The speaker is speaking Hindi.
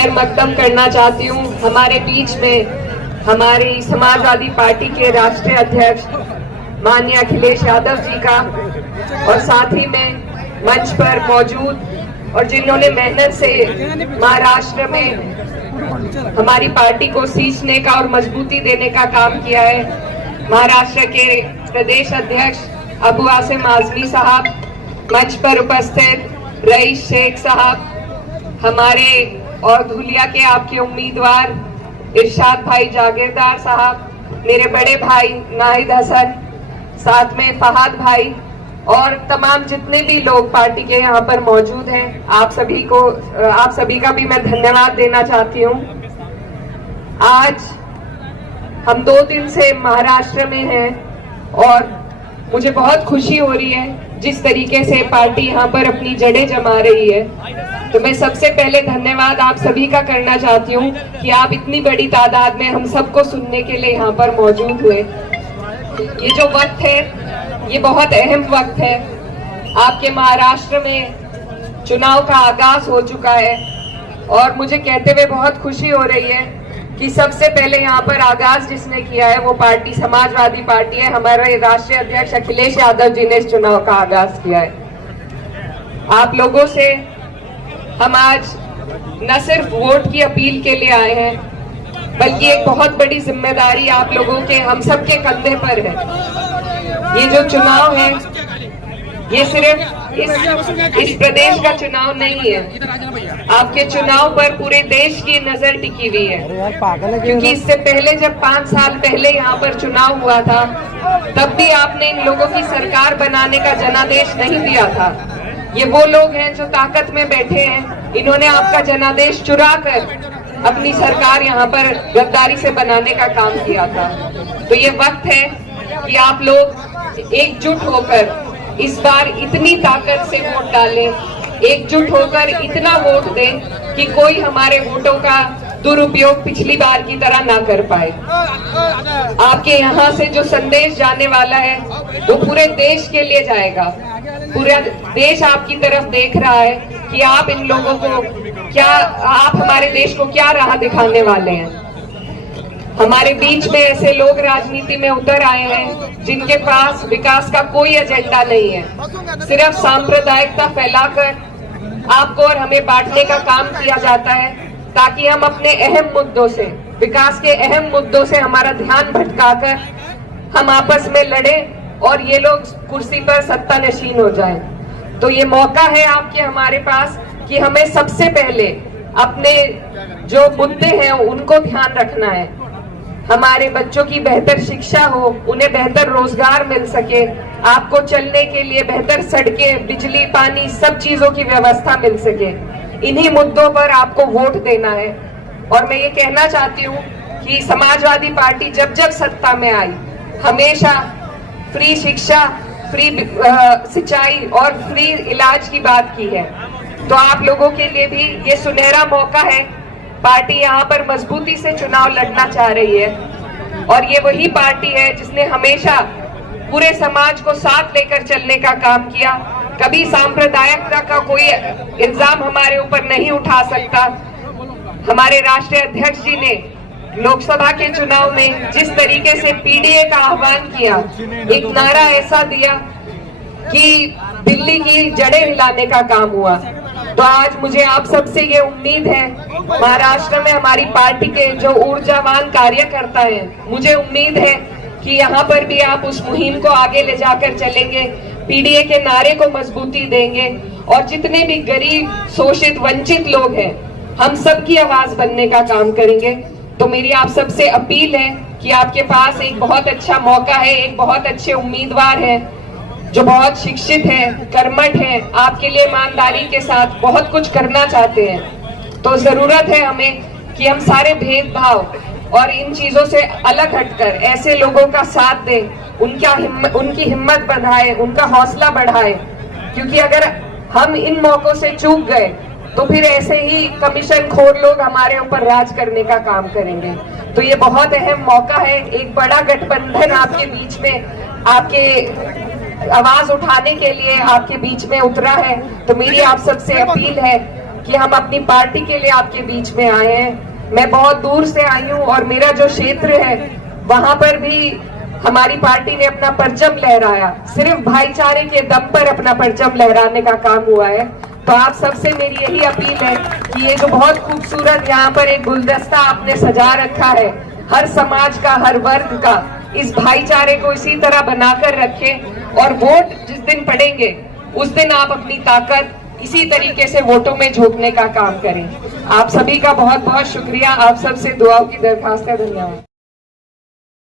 खैर मकदम करना चाहती हूँ। हमारे बीच में हमारी समाजवादी पार्टी के राष्ट्रीय अध्यक्ष माननीय अखिलेश यादव जी का, और साथ ही में मंच पर मौजूद और जिन्होंने मेहनत से महाराष्ट्र में हमारी पार्टी को सींचने का और मजबूती देने का काम किया है, महाराष्ट्र के प्रदेश अध्यक्ष अबू आसिम आजमी साहब, मंच पर उपस्थित रईस शेख साहब, हमारे और धुलिया के आपके उम्मीदवार इरशाद भाई जागीरदार साहब, मेरे बड़े भाई नाहिद हसन, साथ में फहाद भाई और तमाम जितने भी लोग पार्टी के यहाँ पर मौजूद हैं, आप सभी का भी मैं धन्यवाद देना चाहती हूँ। आज हम 2 दिन से महाराष्ट्र में हैं और मुझे बहुत खुशी हो रही है जिस तरीके से पार्टी यहाँ पर अपनी जड़ें जमा रही है। तो मैं सबसे पहले धन्यवाद आप सभी का करना चाहती हूँ कि आप इतनी बड़ी तादाद में हम सबको सुनने के लिए यहाँ पर मौजूद हुए। ये जो वक्त है ये बहुत अहम वक्त है। आपके महाराष्ट्र में चुनाव का आगाज हो चुका है और मुझे कहते हुए बहुत खुशी हो रही है कि सबसे पहले यहाँ पर आगाज जिसने किया है वो पार्टी समाजवादी पार्टी है। हमारे राष्ट्रीय अध्यक्ष अखिलेश यादव जी ने इस चुनाव का आगाज किया है। आप लोगों से हम आज न सिर्फ वोट की अपील के लिए आए हैं, बल्कि एक बहुत बड़ी जिम्मेदारी आप लोगों के हम सबके कंधे पर है। ये जो चुनाव है ये सिर्फ इस प्रदेश का चुनाव नहीं है, आपके चुनाव पर पूरे देश की नजर टिकी हुई है। क्योंकि इससे पहले जब 5 साल पहले यहाँ पर चुनाव हुआ था तब भी आपने इन लोगों की सरकार बनाने का जनादेश नहीं दिया था। ये वो लोग हैं जो ताकत में बैठे हैं, इन्होंने आपका जनादेश चुरा कर अपनी सरकार यहाँ पर गद्दारी से बनाने का काम किया था। तो ये वक्त है कि आप लोग एकजुट होकर इस बार इतनी ताकत से वोट डालें, एकजुट होकर इतना वोट दें कि कोई हमारे वोटों का दुरुपयोग पिछली बार की तरह ना कर पाए। आपके यहाँ से जो संदेश जाने वाला है वो पूरे देश के लिए जाएगा। पूरा देश आपकी तरफ देख रहा है कि आप इन लोगों को आप हमारे देश को क्या राह दिखाने वाले हैं। हमारे बीच में ऐसे लोग राजनीति में उतर आए हैं जिनके पास विकास का कोई एजेंडा नहीं है, सिर्फ सांप्रदायिकता फैलाकर आपको और हमें बांटने का काम किया जाता है ताकि हम अपने अहम मुद्दों से, विकास के अहम मुद्दों से हमारा ध्यान भटकाकर हम आपस में लड़े और ये लोग कुर्सी पर सत्ता नशीन हो जाएं। तो ये मौका है आपके हमारे पास कि हमें सबसे पहले अपने जो मुद्दे हैं उनको ध्यान रखना है। हमारे बच्चों की बेहतर शिक्षा हो, उन्हें बेहतर रोजगार मिल सके, आपको चलने के लिए बेहतर सड़कें, बिजली, पानी, सब चीजों की व्यवस्था मिल सके। इन्हीं मुद्दों पर आपको वोट देना है। और मैं ये कहना चाहती हूँ कि समाजवादी पार्टी जब जब सत्ता में आई हमेशा फ्री शिक्षा, फ्री सिंचाई और फ्री इलाज की बात की है। तो आप लोगों के लिए भी ये सुनहरा मौका है। पार्टी यहाँ पर मजबूती से चुनाव लड़ना चाह रही है और ये वही पार्टी है जिसने हमेशा पूरे समाज को साथ लेकर चलने का काम किया। कभी सांप्रदायिकता का कोई इल्जाम हमारे ऊपर नहीं उठा सकता। हमारे राष्ट्रीय अध्यक्ष जी ने लोकसभा के चुनाव में जिस तरीके से पीडीए का आह्वान किया, एक नारा ऐसा दिया कि दिल्ली की जड़ें हिलाने का काम हुआ। तो आज मुझे आप सबसे ये उम्मीद है, महाराष्ट्र में हमारी पार्टी के जो ऊर्जावान कार्यकर्ता हैं, मुझे उम्मीद है कि यहाँ पर भी आप उस मुहिम को आगे ले जाकर चलेंगे, पीडीए के नारे को मजबूती देंगे और जितने भी गरीब, शोषित, वंचित लोग हैं, हम सबकी आवाज बनने का काम करेंगे। तो मेरी आप सबसे अपील है कि आपके पास एक बहुत अच्छा मौका है, एक बहुत अच्छे उम्मीदवार हैं जो बहुत शिक्षित हैं, कर्मठ हैं, आपके लिए ईमानदारी के साथ बहुत कुछ करना चाहते हैं। तो जरूरत है हमें कि हम सारे भेदभाव और इन चीजों से अलग हटकर ऐसे लोगों का साथ दें, उनकी हिम्मत बढ़ाएं, उनका हौसला बढ़ाएं। क्योंकि अगर हम इन मौकों से चूक गए तो फिर ऐसे ही कमीशन खोर लोग हमारे ऊपर राज करने का काम करेंगे। तो ये बहुत अहम मौका है, एक बड़ा गठबंधन आपके बीच में, आपके आवाज उठाने के लिए आपके बीच में उतरा है। तो मेरी आप सबसे अपील है कि हम अपनी पार्टी के लिए आपके बीच में आए हैं। मैं बहुत दूर से आई हूँ और मेरा जो क्षेत्र है वहां पर भी हमारी पार्टी ने अपना परचम लहराया, सिर्फ भाईचारे के दम पर अपना परचम लहराने का काम हुआ है। तो आप सबसे मेरी यही अपील है कि ये जो बहुत खूबसूरत यहाँ पर एक गुलदस्ता आपने सजा रखा है, हर समाज का, हर वर्ग का, इस भाईचारे को इसी तरह बनाकर रखें और वोट जिस दिन पड़ेंगे उस दिन आप अपनी ताकत इसी तरीके से वोटों में झोंकने का काम करें। आप सभी का बहुत बहुत शुक्रिया। आप सबसे दुआओं की दरखास्त है। धन्यवाद।